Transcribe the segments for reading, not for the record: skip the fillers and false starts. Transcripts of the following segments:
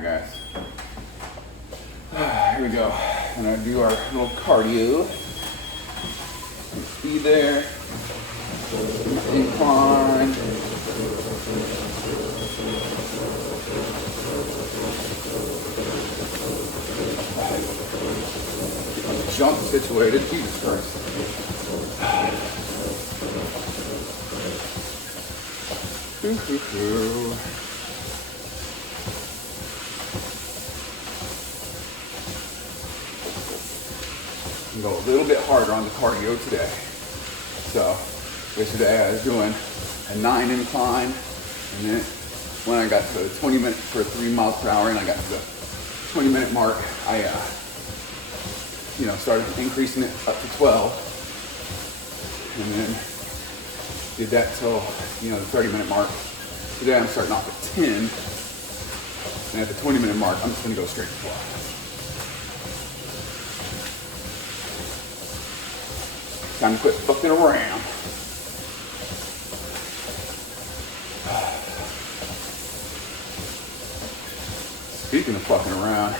Alright guys, here we go. I'm gonna do our little cardio. Some speed there. Incline. Jump situated, Jesus Christ. Go a little bit harder on the cardio today. So yesterday I was doing a 9 incline, and then when I got to the 20 minute for 3 miles per hour and I got to the 20-minute mark, I started increasing it up to 12, and then did that till the 30-minute mark. Today I'm starting off at 10, and at the 20-minute mark I'm just gonna go straight to 12. Time to quit fucking around. Speaking of fucking around,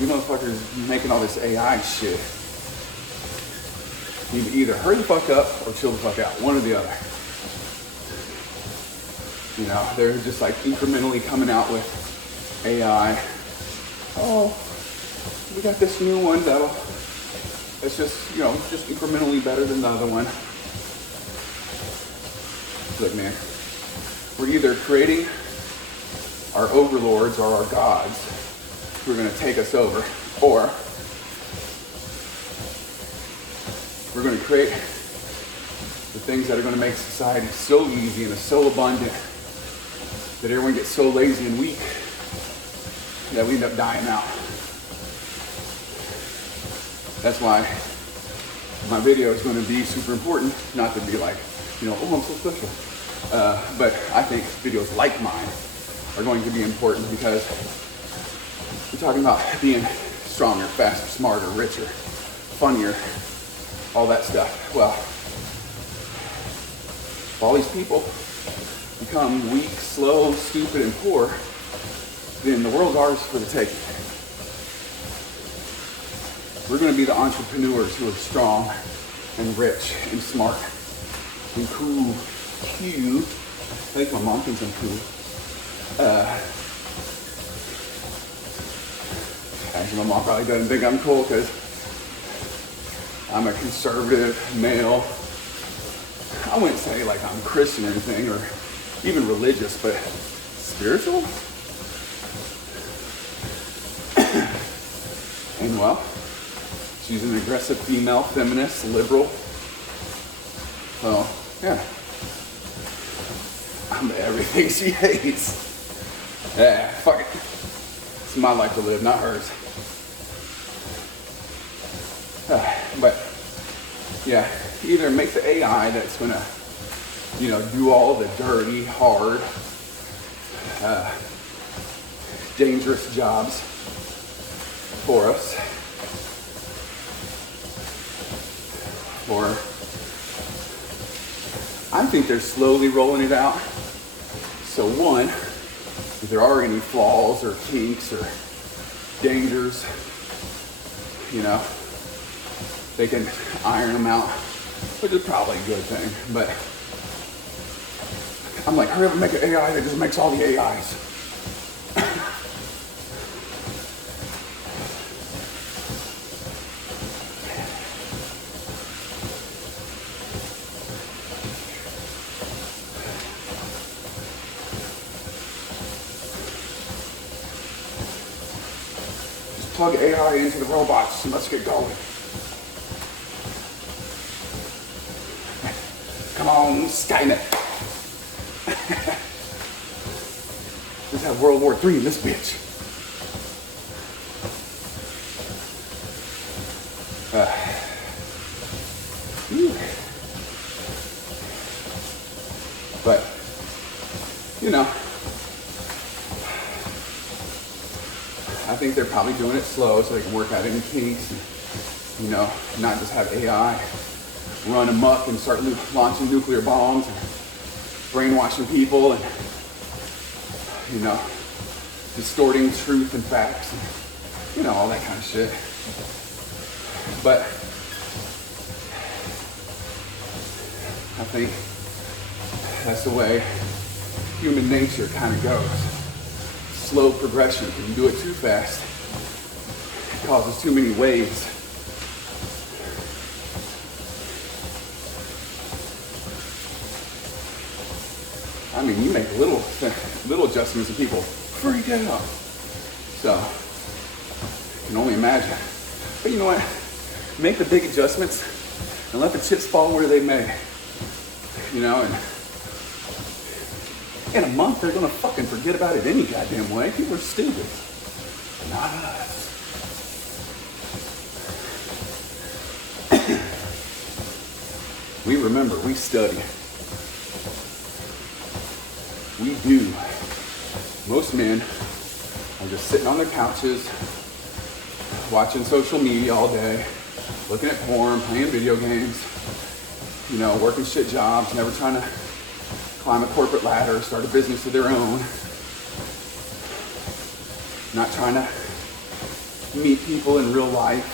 you motherfuckers making all this AI shit need to either hurry the fuck up or chill the fuck out. One or the other. They're just like incrementally coming out with AI. Oh, we got this new one it's just, just incrementally better than the other one. Look, man, we're either creating our overlords or our gods who are going to take us over, or we're going to create the things that are going to make society so easy and so abundant that everyone gets so lazy and weak that we end up dying out. That's why my video is going to be super important, not to be like, oh, I'm so special. But I think videos like mine are going to be important because we're talking about being stronger, faster, smarter, richer, funnier, all that stuff. Well, if all these people become weak, slow, stupid, and poor, then the world's ours for the taking. We're going to be the entrepreneurs who are strong and rich and smart and cool. Cute. I think my mom thinks I'm cool. Actually, my mom probably doesn't think I'm cool because I'm a conservative male. I wouldn't say like I'm Christian or anything, or even religious, but spiritual? And well, she's an aggressive female, feminist, liberal. So, yeah. I'm everything she hates. Yeah, fuck it. It's my life to live, not hers. But, yeah, either make the AI that's gonna, do all the dirty, hard, dangerous jobs for us. Or I think they're slowly rolling it out. So one, if there are any flaws or kinks or dangers, they can iron them out, which is probably a good thing. But I'm like, hurry up and make an AI that just makes all the AIs. Plug AI into the robots and let's get going. Come on, Skynet. Let's have World War III in this bitch. But, I think they're probably doing it slow so they can work out any kinks and, not just have AI run amok and start launching nuclear bombs and brainwashing people and, distorting truth and facts, and, you know, all that kind of shit. But I think that's the way human nature kind of goes. Slow progression. If you do it too fast, it causes too many waves. I mean, you make little adjustments and people freak out. So, I can only imagine. But you know what? Make the big adjustments and let the chips fall where they may. You know, and in a month they're gonna fucking forget about it any goddamn way. People are stupid. Not us. We remember, we study. We do. Most men are just sitting on their couches, watching social media all day, looking at porn, playing video games, you know, working shit jobs, never trying to climb a corporate ladder, start a business of their own, not trying to meet people in real life,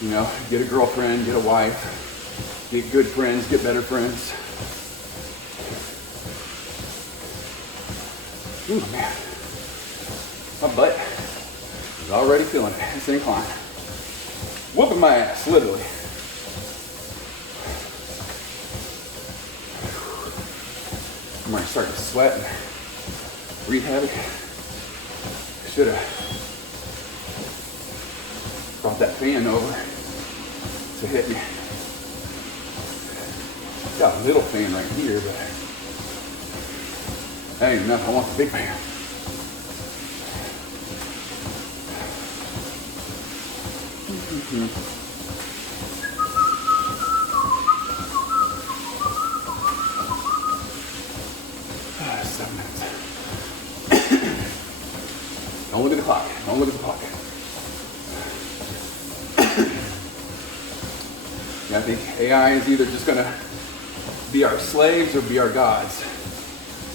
you know, get a girlfriend, get a wife, get good friends, get better friends. Ooh, man. My butt is already feeling it. It's an incline. Whooping my ass, literally. I'm already starting to sweat and wreak havoc. Should have brought that fan over to hit me. Got a little fan right here, but that ain't enough. I want the big fan. Mm-hmm. 7 minutes. Don't look at the clock. Don't look at the clock. Yeah, I think AI is either just gonna be our slaves or be our gods.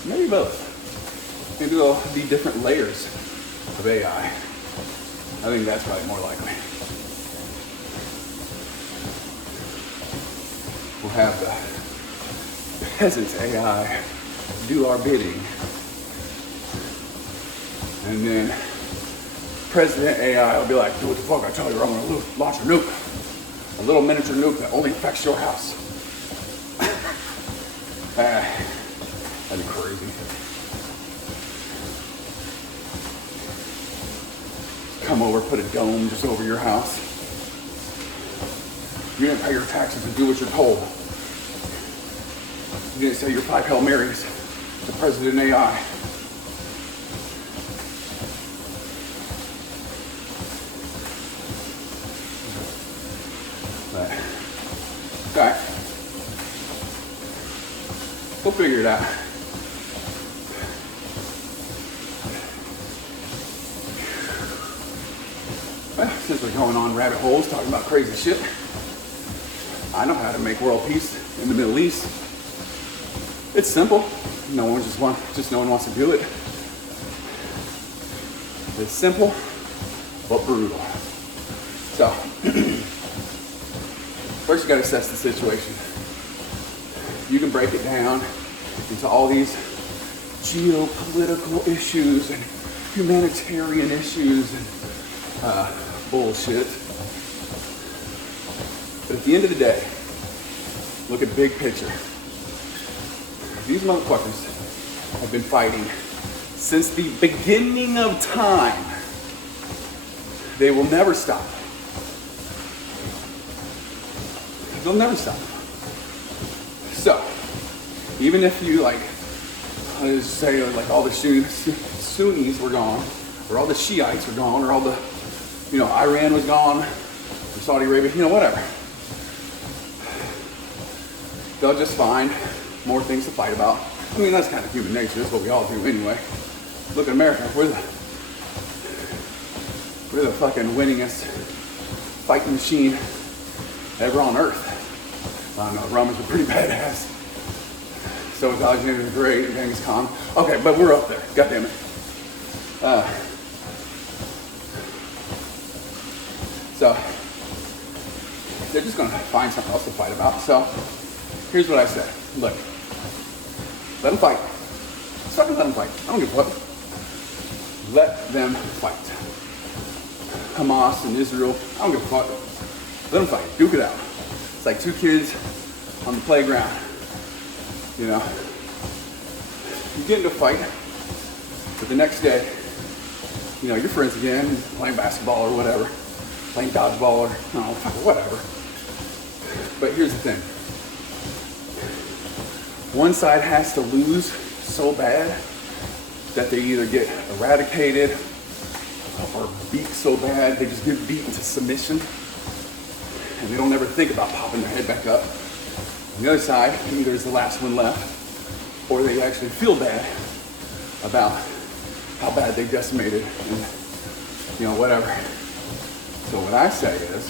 Maybe both. Maybe there'll be different layers of AI. I think that's probably more likely. We'll have the peasant AI do our bidding. And then President AI will be like, do what the fuck I tell you or I'm gonna launch a nuke. A little miniature nuke that only affects your house. That'd be crazy. Come over, put a dome just over your house. You didn't pay your taxes and do what you're told. You didn't say your 5 Hail Marys to President AI. But, okay. We'll figure it out. Well, since we're going on rabbit holes talking about crazy shit, I know how to make world peace in the Middle East. It's simple. No one wants to do it. It's simple, but brutal. So, first you gotta assess the situation. You can break it down into all these geopolitical issues and humanitarian issues and bullshit. But at the end of the day, look at the big picture. These motherfuckers have been fighting since the beginning of time. They will never stop. They'll never stop. So, even if you let's say all the Sunnis were gone, or all the Shiites were gone, or all the, Iran was gone, or Saudi Arabia, whatever. They'll just find more things to fight about. I mean, that's kind of human nature. That's what we all do anyway. Look at America. We're the fucking winningest fighting machine ever on Earth. I don't know, the Romans were pretty badass. So was Alexander the Great and Genghis Khan. Okay, but we're up there. God damn it. So they're just gonna find something else to fight about. So here's what I say. Look, let them fight. Just fucking let them fight. I don't give a fuck. Let them fight. Hamas and Israel, I don't give a fuck. Let them fight. Duke it out. It's like two kids on the playground. You know, you get into a fight, but the next day, you know, you're friends again, playing basketball or whatever, playing dodgeball or whatever. But here's the thing. One side has to lose so bad that they either get eradicated or beat so bad they just get beaten to submission and they don't ever think about popping their head back up. On the other side, either is the last one left or they actually feel bad about how bad they decimated and, you know, whatever. So what I say is,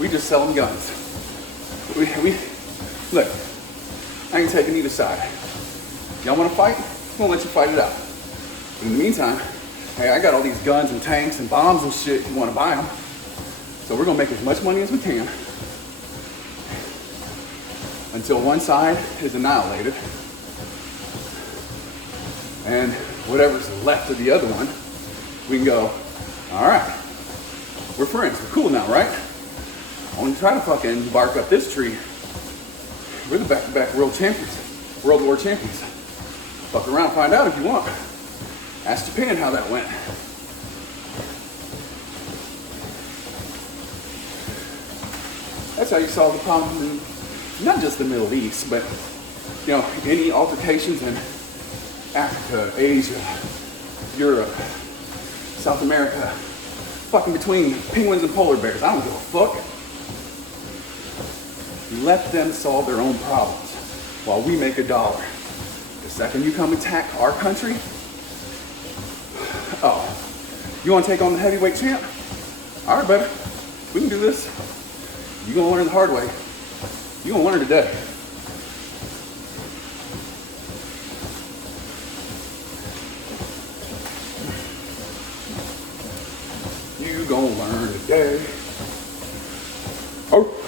we just sell them guns. We look, I ain't taking either side. Y'all wanna fight? I'm gonna let you fight it out. But in the meantime, hey, I got all these guns and tanks and bombs and shit if you wanna buy them. So we're gonna make as much money as we can until one side is annihilated. And whatever's left of the other one, we can go, all right, we're friends, we're cool now, right? I want to try to fucking bark up this tree. We're the back-to-back world champions, World War champions. Fuck around, find out if you want. Ask Japan how that went. That's how you solve the problem in not just the Middle East, but, you know, any altercations in Africa, Asia, Europe, South America, fucking between penguins and polar bears. I don't give a fuck. Let them solve their own problems while we make $1. The second you come attack our country, oh, you want to take on the heavyweight champ? All right, brother, we can do this. You're going to learn the hard way. You're going to learn today. You're going to learn today. Oh.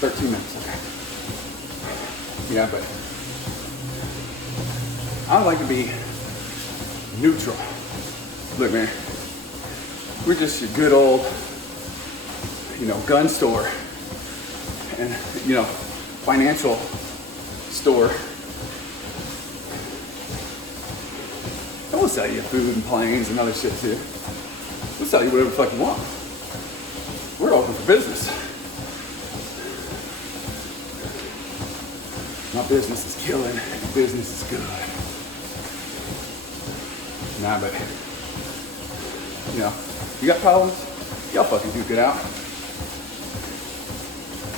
13 minutes, okay. Yeah, but I like to be neutral. Look, man, we're just your good old, you know, gun store and, you know, financial store. And we'll sell you food and planes and other shit too. We'll sell you whatever the fuck you want. We're open for business. My business is killing, and business is good. Nah, but, you know, you got problems? Y'all fucking duke it out.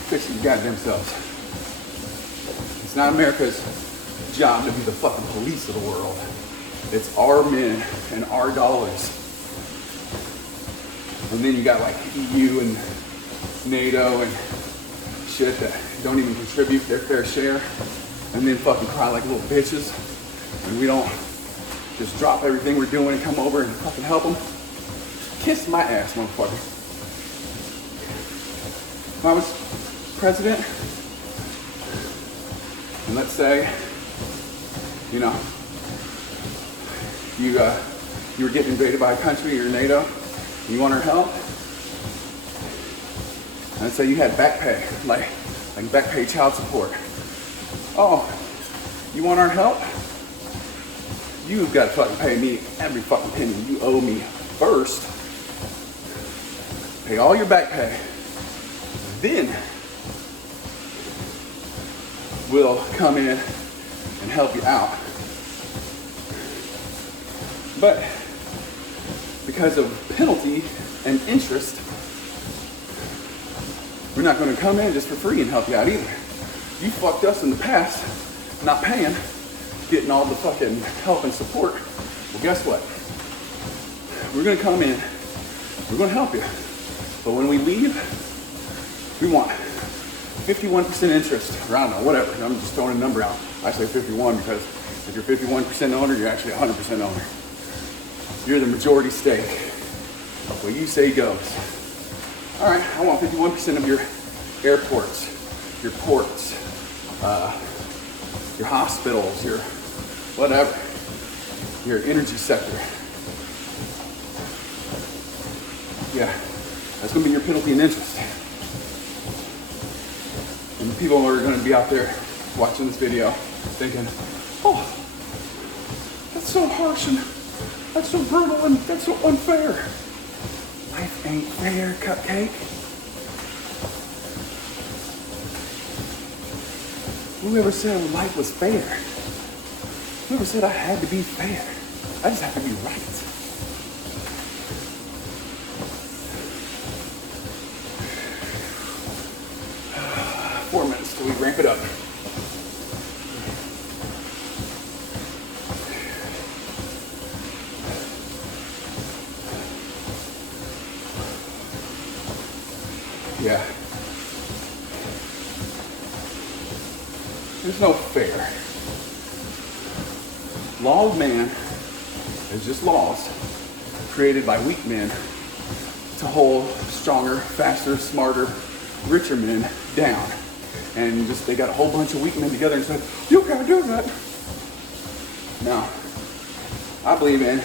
Fix your goddamn selves. It's not America's job to be the fucking police of the world. It's our men and our dollars. And then you got like EU and NATO and shit that don't even contribute their fair share, and then fucking cry like little bitches, and we don't just drop everything we're doing and come over and fucking help them. Kiss my ass, motherfucker. If I was president, and let's say, you know, you were getting invaded by a country or NATO, and you want our help, and let's say you had back pay, like back pay child support. Oh, you want our help? You've got to fucking pay me every fucking penny you owe me first. Pay all your back pay. Then we'll come in and help you out. But because of penalty and interest, we're not going to come in just for free and help you out either. You fucked us in the past, not paying, getting all the fucking help and support. Well, guess what? We're going to come in, we're going to help you. But when we leave, we want 51% interest, or I don't know, whatever. I'm just throwing a number out. I say 51 because if you're 51% owner, you're actually 100% owner. You're the majority stake. What you say goes. All right, I want 51% of your airports, your ports, your hospitals, your whatever, your energy sector. Yeah, that's gonna be your penalty and interest. And the people are gonna be out there watching this video thinking, oh, that's so harsh and that's so brutal and that's so unfair. Life ain't fair, cupcake. Whoever said life was fair? Whoever said I had to be fair? I just have to be right. 4 minutes till we ramp it up. Yeah. There's no fair. Law of man is just laws created by weak men to hold stronger, faster, smarter, richer men down. And just they got a whole bunch of weak men together and said, you can't do that. Now, I believe in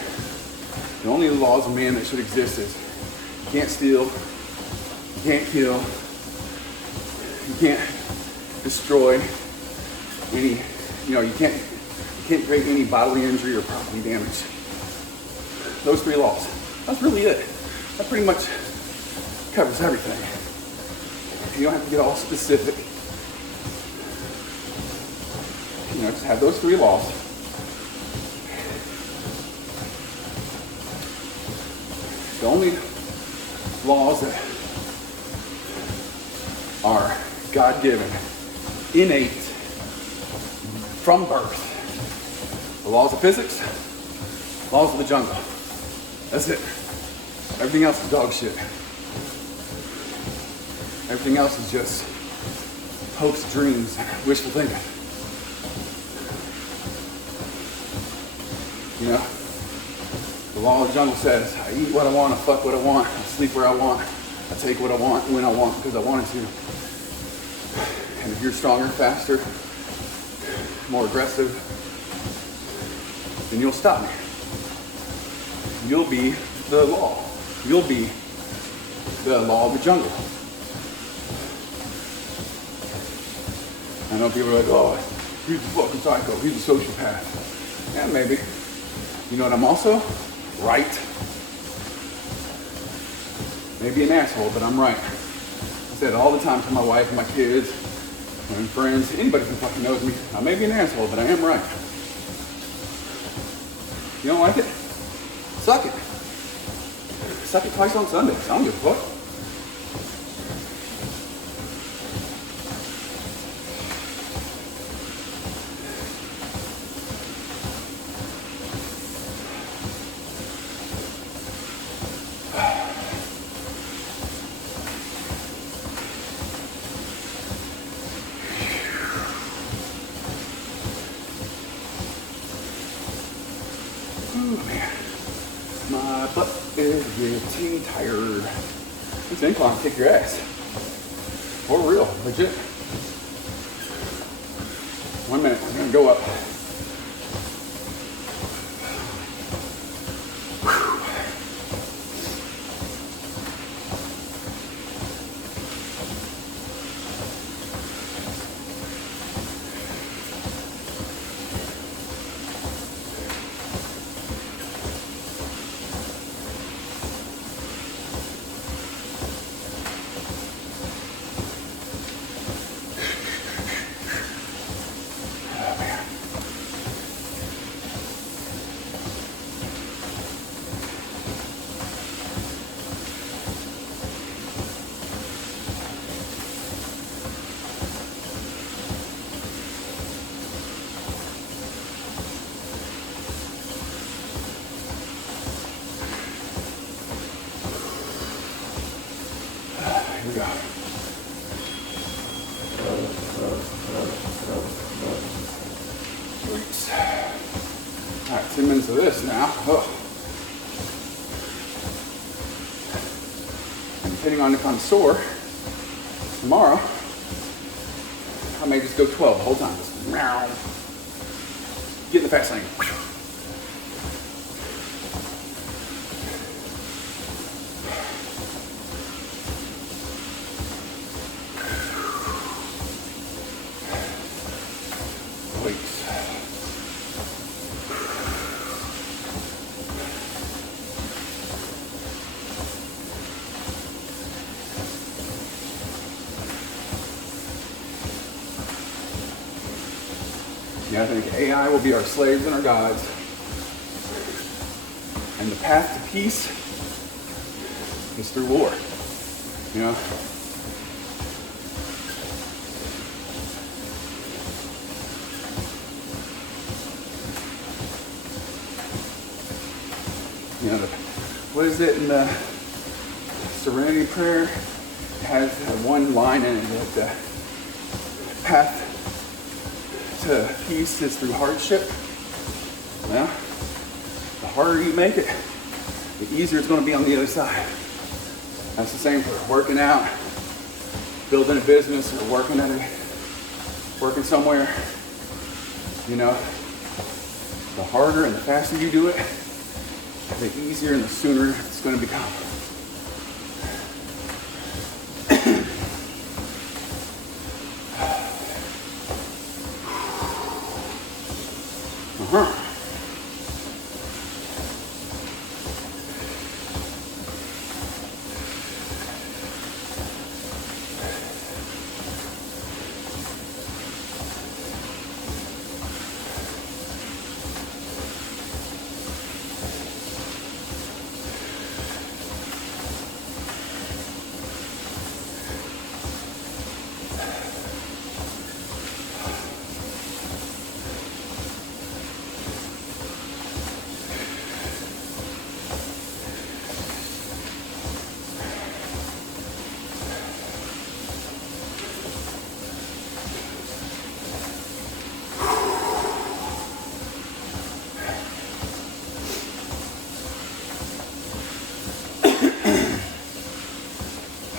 the only laws of man that should exist is you can't steal, you can't kill, you can't destroy any, you can't create any bodily injury or property damage. Those 3 laws. That's really it. That pretty much covers everything. You don't have to get all specific. Just have those 3 laws. The only laws that are God-given, innate, from birth. The laws of physics, laws of the jungle. That's it. Everything else is dog shit. Everything else is just hopes, dreams, wishful thinking. The law of the jungle says, I eat what I want, I fuck what I want, I sleep where I want, I take what I want, when I want, because I wanted to. And if you're stronger, faster, more aggressive, then you'll stop me. You'll be the law. You'll be the law of the jungle. I know people are like, oh, he's a fucking psycho, he's a sociopath. Yeah, maybe. You know what I'm also? Right. Maybe an asshole, but I'm right. I say it all the time to my wife and my kids and friends, anybody who fucking knows me. I may be an asshole, but I am right. You don't like it? Suck it. Suck it twice on Sundays. I don't give a fuck. Ooh, man. My butt is getting tired. This incline kick your ass. For real, legit. 1 minute, we're gonna go up. 10 minutes of this now. Oh. And depending on if I'm sore tomorrow, I may just go 12 the whole time. Just meow. Get in the fast lane. Yeah, I think AI will be our slaves and our gods. And the path to peace is through war. You know? You know, what is it in the Serenity Prayer? It has one line in it that the path to peace is through hardship. Yeah. The harder you make it, the easier it's going to be on the other side. That's the same for working out, building a business, or working somewhere. You know, the harder and the faster you do it, the easier and the sooner it's going to become.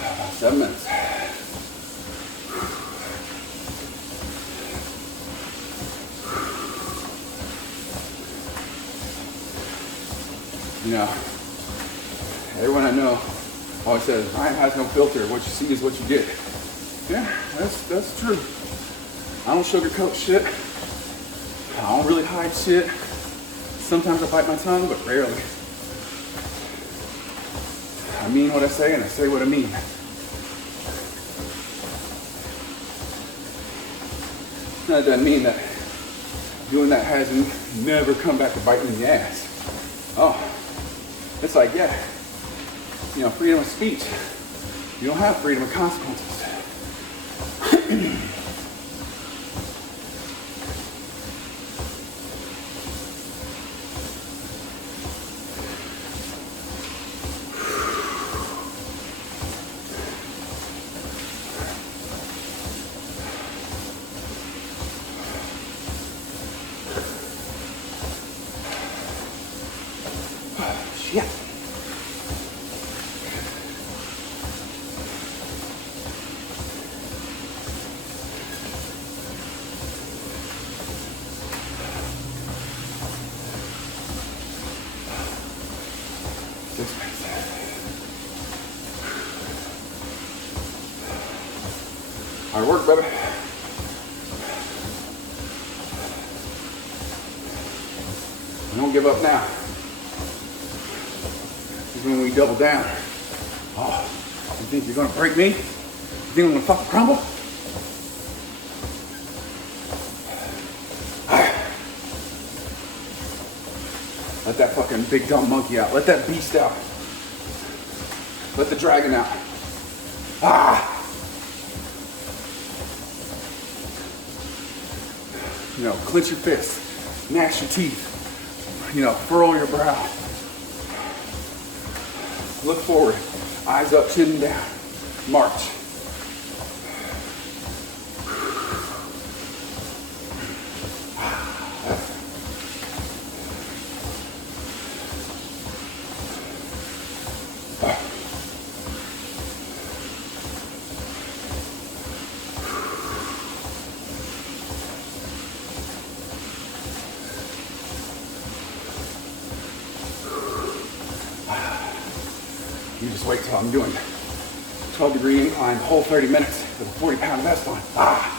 About 7 minutes. You know, everyone I know always says, Ryan has no filter. What you see is what you get. Yeah, that's true. I don't sugarcoat shit. I don't really hide shit. Sometimes I bite my tongue, but rarely. I mean what I say, and I say what I mean. That doesn't mean that doing that hasn't never come back to bite me in the ass. Oh, it's like, yeah, you know, freedom of speech. You don't have freedom of consequences. Shit. Hard work, baby. Don't give up now. This is when we double down. Oh, you think you're gonna break me? You think I'm gonna fucking crumble? Let that fucking big dumb monkey out. Let that beast out. Let the dragon out. Ah! You know, clench your fists, gnash your teeth, you know, furrow your brow. Look forward, eyes up, chin down, march. wait till I'm doing 12-degree incline the whole 30 minutes with a 40-pound vest on. Ah.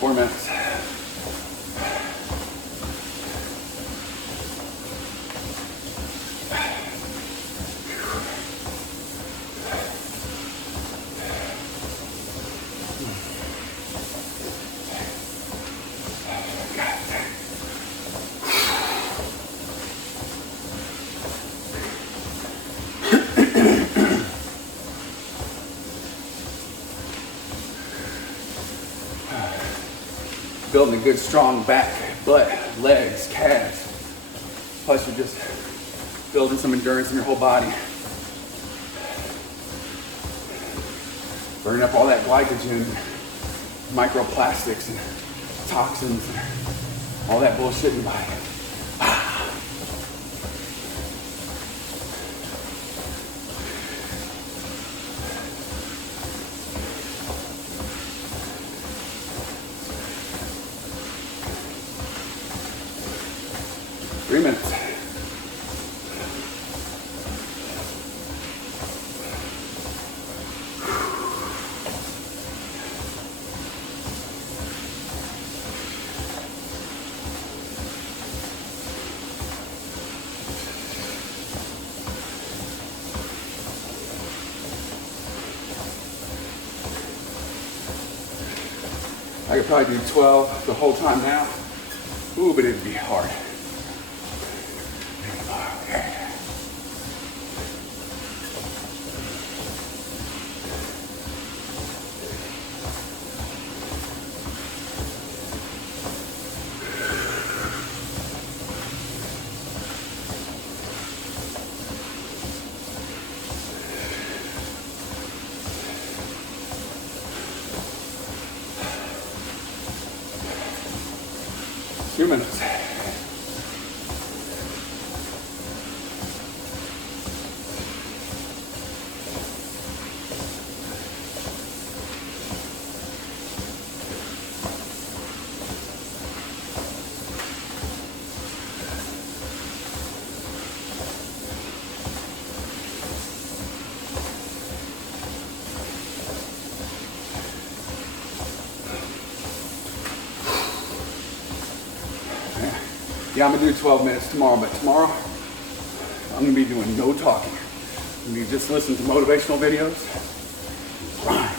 4 minutes. Building a good strong back, butt, legs, calves. Plus you're just building some endurance in your whole body. Burning up all that glycogen, microplastics and toxins and all that bullshit in your body. 3 minutes. I could probably do 12 the whole time now. Ooh, but it'd be hard. Few minutes. Yeah, I'm gonna do 12 minutes tomorrow, but tomorrow I'm gonna be doing no talking. I'm gonna be just listening to motivational videos. Grind.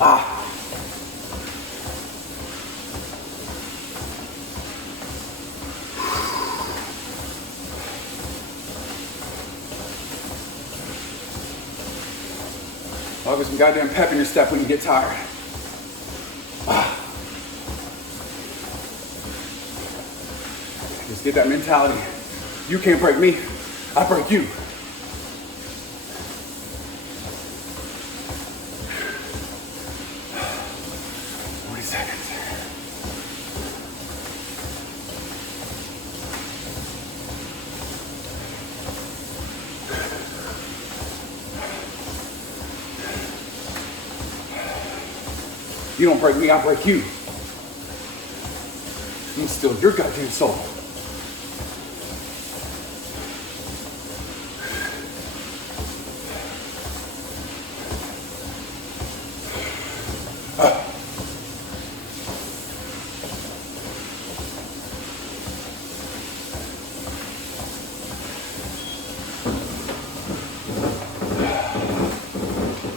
Ah. Always some goddamn pep in your step when you get tired. Ah. Just get that mentality. You can't break me, I break you. You don't break me, I break you. I'm still your goddamn soul.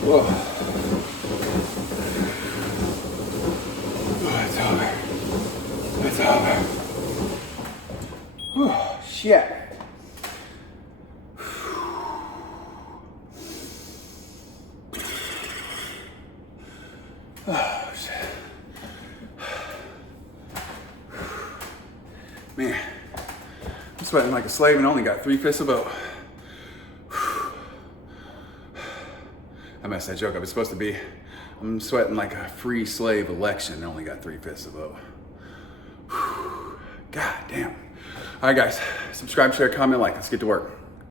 Whoa. It's over. Whew, shit. Oh, shit. Man. sweating like a slave and only got 3/5 of a vote. I messed that joke up. It's supposed to be, I'm sweating like a free slave election and only got 3/5 of a vote. God damn. All right, guys, subscribe, share, comment, like. Let's get to work.